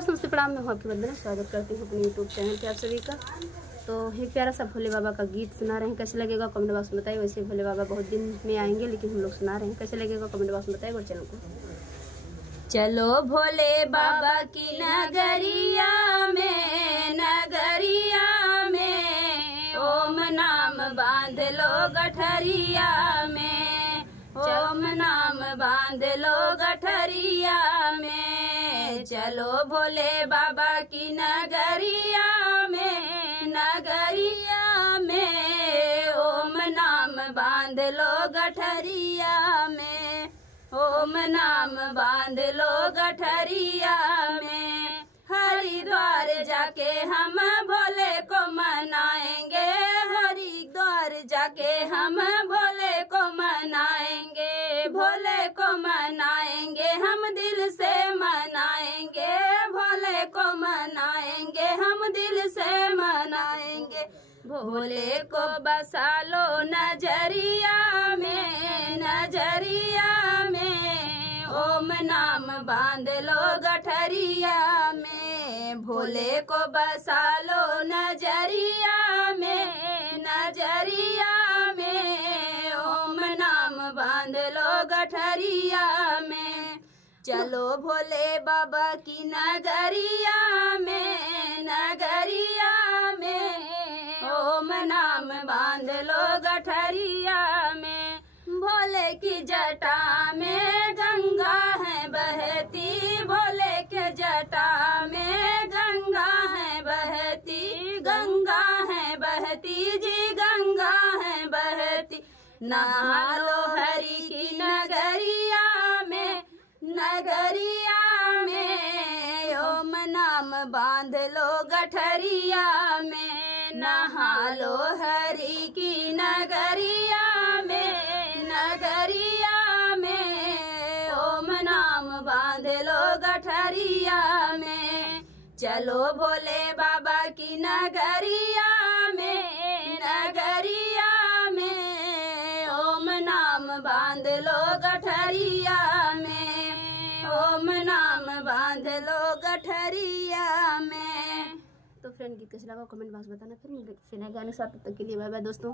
दोस्तों नमस्ते प्रणाम, मैं हूँ आपकी वंदना। स्वागत करती हूँ अपने यूट्यूब चैनल पे आप सभी का। तो एक प्यारा सा भोले बाबा का गीत सुना रहे हैं, कैसे लगेगा कमेंट बॉक्स में बताइए। वैसे भोले बाबा बहुत दिन में आएंगे लेकिन हम लोग सुना रहे हैं, कैसे लगेगा कमेंट बॉक्स में बताइए और चैनल को। चलो भोले बाबा की नगरिया में ओम नाम बांध लो गठरिया में, ओम नाम बांध लो गठरिया में। चलो भोले बाबा की नगरिया में ओम नाम बांध लो गठरिया में, ओम नाम बांध लो गठरिया में। हरिद्वार जाके हम भोले को मनाएंगे, हरिद्वार जाके हम भोले को मनाएंगे, भोले को मनाएंगे, हम दिल से मनाएंगे, भोले को मनाएंगे, हम दिल से मनाएंगे। भोले को बसा लो नजरिया में ओम नाम बांध लो गठरिया में। भोले को बसा लो नजरिया में ओम नाम बांध लो गठरिया में। चलो भोले बाबा की नगरिया में ओम नाम बांध लो गठरिया में। भोले की जटा में गंगा है बहती, भोले के जटा में गंगा है बहती, गंगा है बहती जी, गंगा है बहती। नहा लो हरि की नगरिया में ओम नाम बांध लो गठरिया में। नहा लो हरि की नगरिया में ओम नाम बांध लो गठरिया में। चलो भोले बाबा की नगरिया में ओम नाम बांध लो गठरिया में, ओम नाम बांध लो गठरिया में। तो फ्रेंड गीत कैसा लगा कमेंट बॉक्स बताना। फिर मिलते हैं नए गाने के साथ, तब तक के लिए बाय बाय दोस्तों।